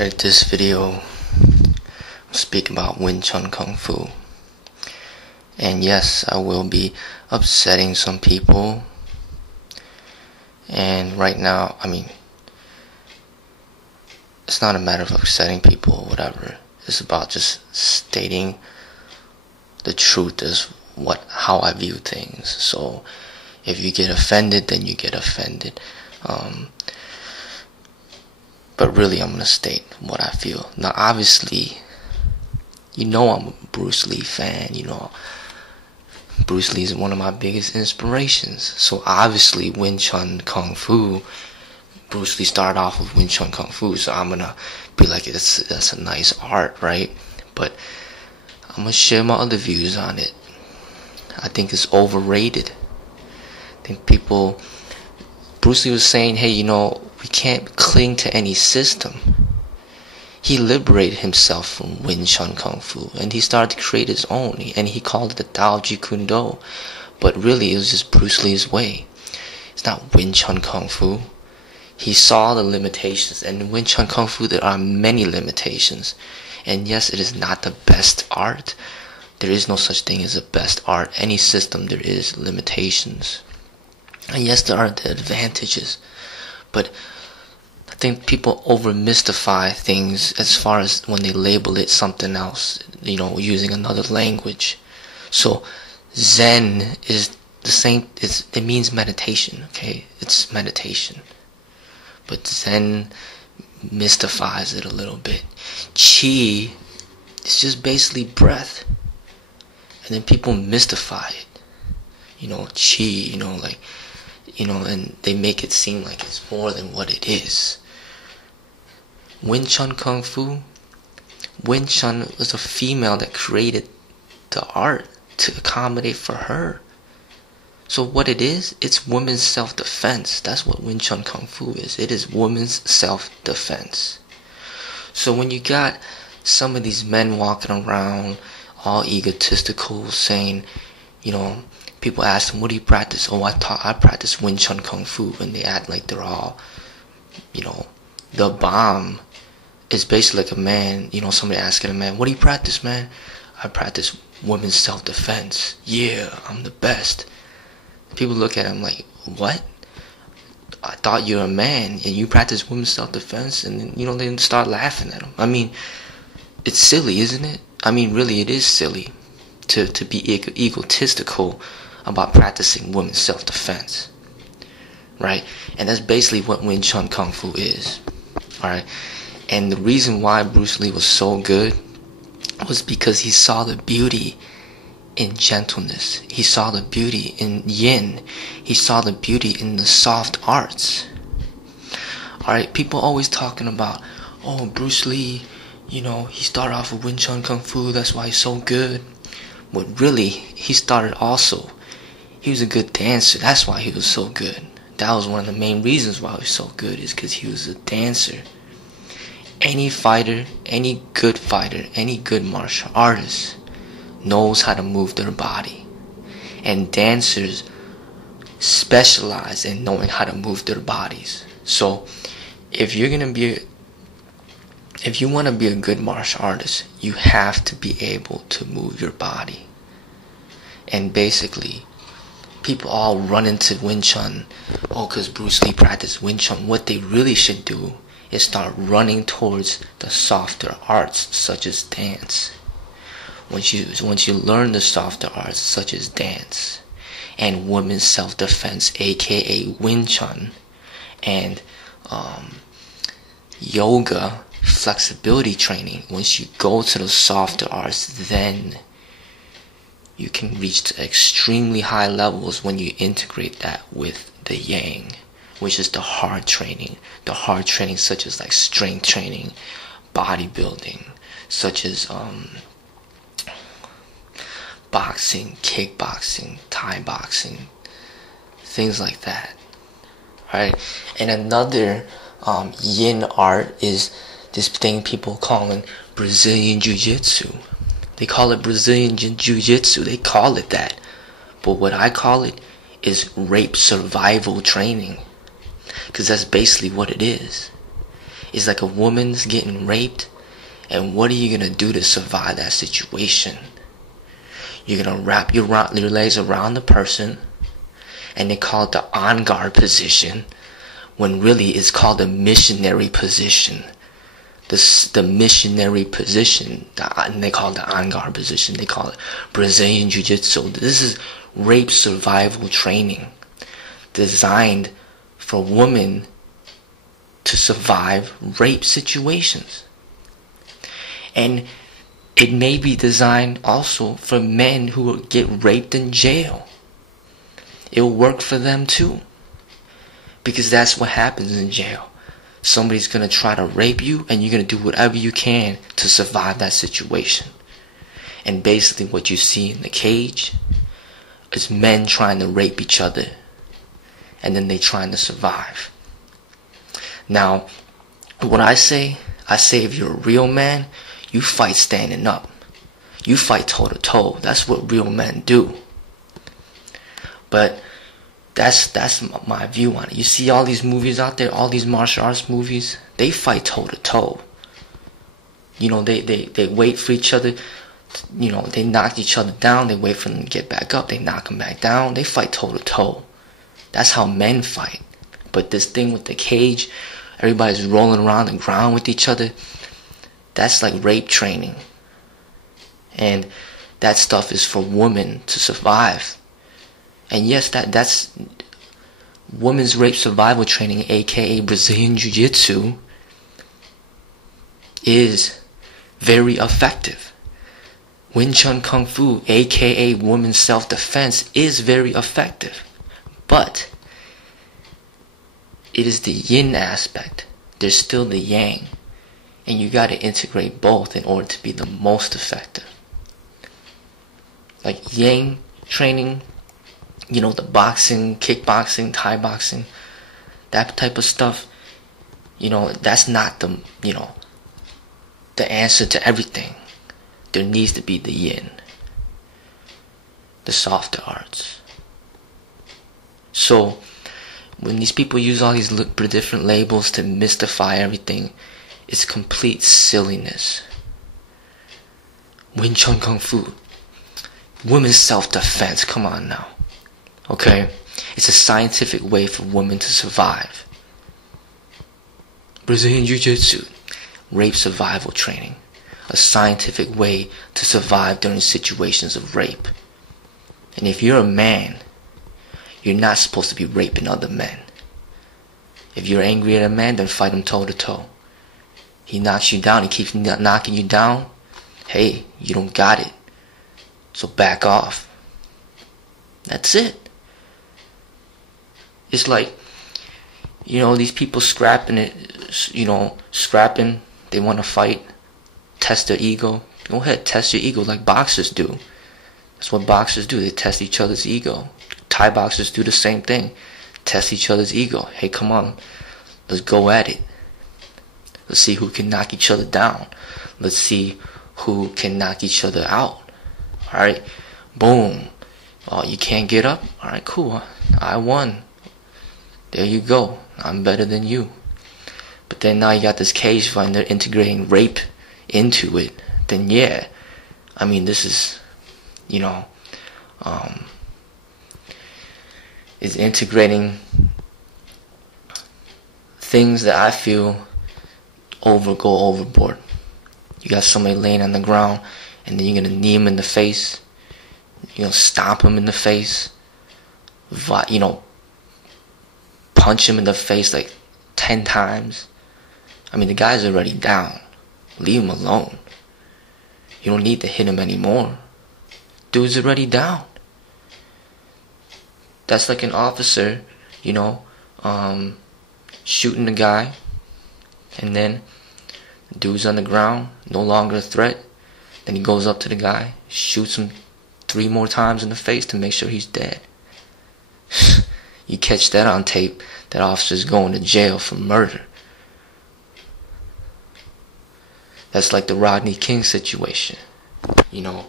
Alright, this video will speak about Wing Chun Kung Fu. And yes, I will be upsetting some people. And right now, it's not a matter of upsetting people or whatever. It's about just stating the truth as how I view things. So if you get offended, then you get offended. But really, I'm going to state what I feel. Now, obviously, I'm a Bruce Lee fan. Bruce Lee is one of my biggest inspirations. So obviously, Wing Chun Kung Fu, Bruce Lee started off with Wing Chun Kung Fu. So I'm going to be like, that's a nice art, right? But I'm going to share my other views on it. I think it's overrated. I think Bruce Lee was saying, hey, we can't cling to any system. He liberated himself from Wing Chun Kung Fu, and he started to create his own, and he called it the Tao Jeet Kune Do. But really, it was just Bruce Lee's way. It's not Wing Chun Kung Fu. He saw the limitations, and in Wing Chun Kung Fu, there are many limitations. And yes, it is not the best art. There is no such thing as a best art. Any system, there is limitations. And yes, there are the advantages. But I think people over-mystify things as far as when they label it something else, using another language. So Zen is the same, it means meditation, okay? It's meditation. But Zen mystifies it a little bit. Qi is just basically breath. And then people mystify it. Qi, and they make it seem like it's more than what it is. Wing Chun Kung Fu, Wing Chun was a female that created the art to accommodate for her. So what it is, it's women's self-defense. That's what Wing Chun Kung Fu is. It is women's self-defense. So when you got some of these men walking around all egotistical saying, people ask them, what do you practice? Oh, I practice Wing Chun Kung Fu. And they act like they're all, the bomb is basically like a man, somebody asking a man, what do you practice, man? I practice women's self-defense. Yeah, I'm the best. People look at him like, what? I thought you're a man and you practice women's self-defense. And then, they start laughing at him. It's silly, isn't it? Really, it is silly to be egotistical about practicing women's self-defense, right? And that's basically what Wing Chun Kung Fu is, alright? And the reason why Bruce Lee was so good was because he saw the beauty in gentleness. He saw the beauty in yin. He saw the beauty in the soft arts. Alright, people always talking about, oh, Bruce Lee, he started off with Wing Chun Kung Fu, that's why he's so good. But really, he started also, he was a good dancer. That's why he was so good. That was one of the main reasons why he was so good, is because he was a dancer. Any fighter, any good martial artist knows how to move their body. And dancers specialize in knowing how to move their bodies. So, if you want to be a good martial artist, you have to be able to move your body. And basically, people all run into Wing Chun, because Bruce Lee practiced Wing Chun. What they really should do is start running towards the softer arts, such as dance. Once you learn the softer arts, such as dance, and women's self-defense, aka Wing Chun, and yoga, flexibility training, once you go to the softer arts, then you can reach to extremely high levels when you integrate that with the yang, which is the hard training such as like strength training, bodybuilding, such as boxing, kickboxing, Thai boxing, things like that. Alright, and another yin art is this thing people calling Brazilian Jiu-jitsu. They call it Brazilian Jiu-jitsu. They call it that. But what I call it is rape survival training. Because that's basically what it is. It's like a woman's getting raped, and what are you gonna do to survive that situation? You're gonna wrap your legs around the person, and they call it the on guard position, when really it's called the missionary position. The missionary position, and they call it the on guard position. They call it Brazilian Jiu-Jitsu. This is rape survival training, designed for women to survive rape situations. And it may be designed also for men who will get raped in jail. It will work for them too, because that's what happens in jail. Somebody's going to try to rape you, and you're going to do whatever you can to survive that situation. And basically what you see in the cage is men trying to rape each other, and then they trying to survive. Now, what I say if you're a real man, you fight standing up. You fight toe to toe. That's what real men do. But that's my view on it. You see all these movies out there, all these martial arts movies, they fight toe to toe. You know, they wait for each other. You know, they knock each other down. They wait for them to get back up. They knock them back down. They fight toe to toe. That's how men fight. But this thing with the cage, everybody's rolling around the ground with each other, that's like rape training. And that stuff is for women to survive. And yes, that's women's rape survival training, aka Brazilian Jiu-Jitsu, is very effective. Wing Chun Kung Fu, aka women's self-defense, is very effective. But it is the yin aspect. There's still the yang. And you got to integrate both in order to be the most effective. Like yang training, you know, the boxing, kickboxing, Thai boxing, that type of stuff, you know, that's not the, you know, the answer to everything. There needs to be the yin, the softer arts. So when these people use all these different labels to mystify everything, it's complete silliness. Wing Chun Kung Fu, women's self-defense, come on now. Okay? It's a scientific way for women to survive. Brazilian Jiu-Jitsu, rape survival training. A scientific way to survive during situations of rape. And if you're a man, you're not supposed to be raping other men. If you're angry at a man, then fight him toe to toe. He knocks you down, he keeps knocking you down. Hey, you don't got it. So back off. That's it. It's like, you know, these people scrapping it, you know, scrapping, they want to fight, test their ego. Go ahead, test your ego like boxers do. That's what boxers do, they test each other's ego. Thai boxers do the same thing, test each other's ego. Hey, come on, let's go at it. Let's see who can knock each other down. Let's see who can knock each other out. Alright, boom. Oh, you can't get up? Alright, cool. I won. There you go. I'm better than you. But then now you got this cage fight and they're integrating rape into it. Then yeah, I mean, this is, you know, is integrating things that I feel go overboard. You got somebody laying on the ground, and then you're gonna knee him in the face, you know, stomp him in the face, you know, punch him in the face like 10 times. I mean, the guy's already down. Leave him alone. You don't need to hit him anymore. Dude's already down. That's like an officer, you know, shooting the guy, and then the dude's on the ground, no longer a threat. Then he goes up to the guy, shoots him 3 more times in the face to make sure he's dead. You catch that on tape, that officer's going to jail for murder. That's like the Rodney King situation. You know,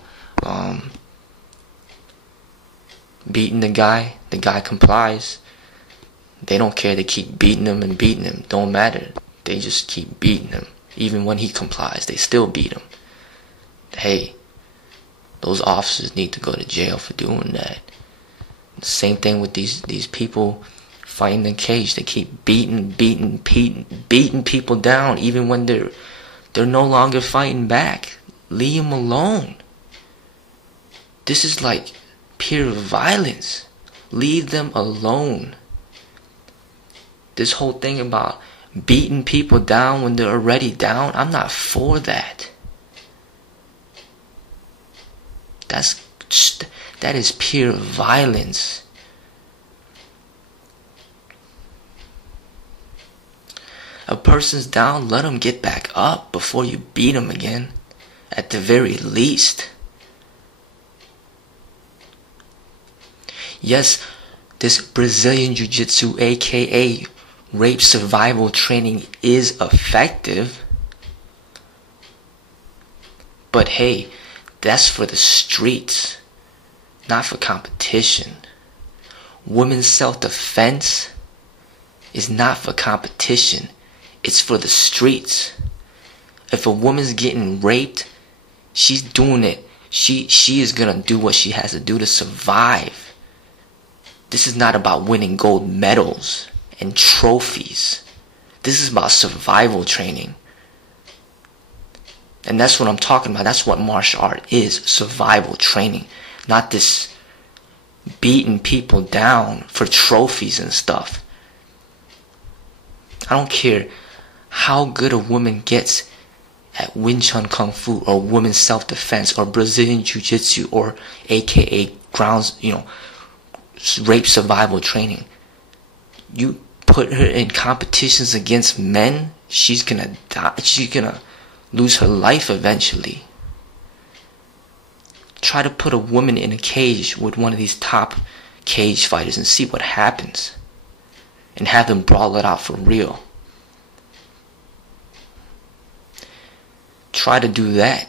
beating the guy complies. They don't care, they keep beating him and beating him. Don't matter. they just keep beating him. Even when he complies, they still beat him. Hey, those officers need to go to jail for doing that. Same thing with these people fighting in the cage. They keep beating people down, even when they're no longer fighting back. Leave them alone. This is like pure violence. Leave them alone. This whole thing about beating people down when they're already down, I'm not for that. That is pure violence. A person's down, let them get back up before you beat them again, at the very least. Yes, this Brazilian Jiu-Jitsu, aka rape survival training, is effective. But hey, that's for the streets, not for competition. Women's self-defense is not for competition. It's for the streets. If a woman's getting raped, she's doing it. She is gonna do what she has to do to survive. This is not about winning gold medals and trophies. This is about survival training. And that's what I'm talking about. That's what martial art is. Survival training. Not this beating people down for trophies and stuff. I don't care how good a woman gets at Wing Chun Kung Fu or women's self-defense or Brazilian Jiu-Jitsu or aka grounds, rape survival training. You put her in competitions against men, she's gonna die. She's gonna lose her life eventually. Try to put a woman in a cage with one of these top cage fighters and see what happens. And have them brawl it out for real. Try to do that.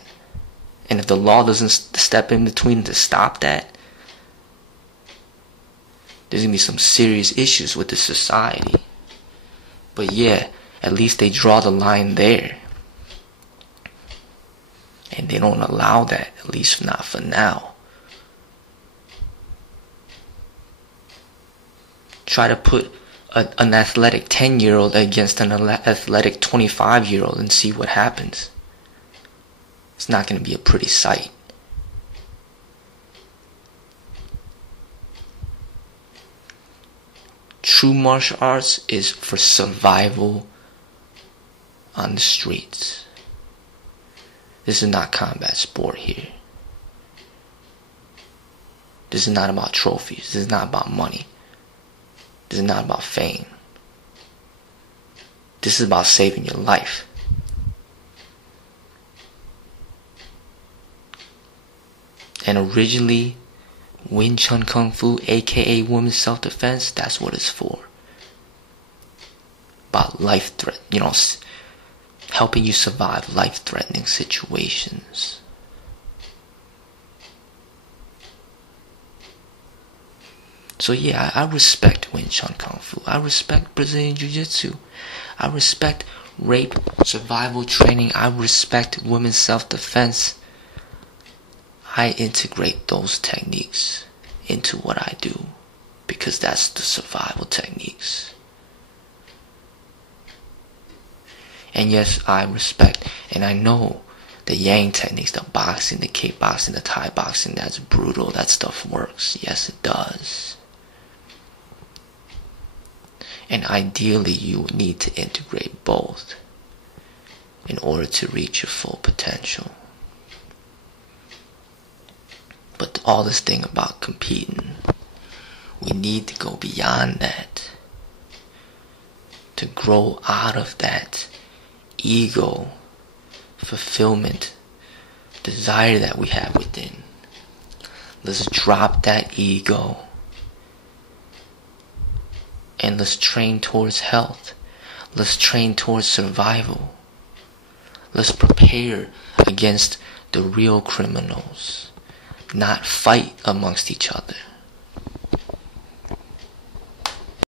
And if the law doesn't step in between to stop that, there's gonna be some serious issues with the society. But yeah, at least they draw the line there. And they don't allow that, at least not for now. Try to put an athletic 10-year-old against an athletic 25-year-old and see what happens. It's not going to be a pretty sight. True martial arts is for survival on the streets. This is not combat sport here. This is not about trophies. This is not about money. This is not about fame. This is about saving your life. And originally, Wing Chun Kung Fu, aka women's self-defense, that's what it's for. About life threat, helping you survive life-threatening situations. So yeah, I respect Wing Chun Kung Fu. I respect Brazilian Jiu-Jitsu. I respect rape survival training. I respect women's self-defense. I integrate those techniques into what I do because that's the survival techniques. And yes, I respect and I know the Yang techniques, the boxing, the kickboxing, the Thai boxing, that's brutal. That stuff works. Yes, it does. And ideally, you need to integrate both in order to reach your full potential. But all this thing about competing, we need to go beyond that. To grow out of that ego, fulfillment, desire that we have within. Let's drop that ego. And let's train towards health. Let's train towards survival. Let's prepare against the real criminals. Not fight amongst each other.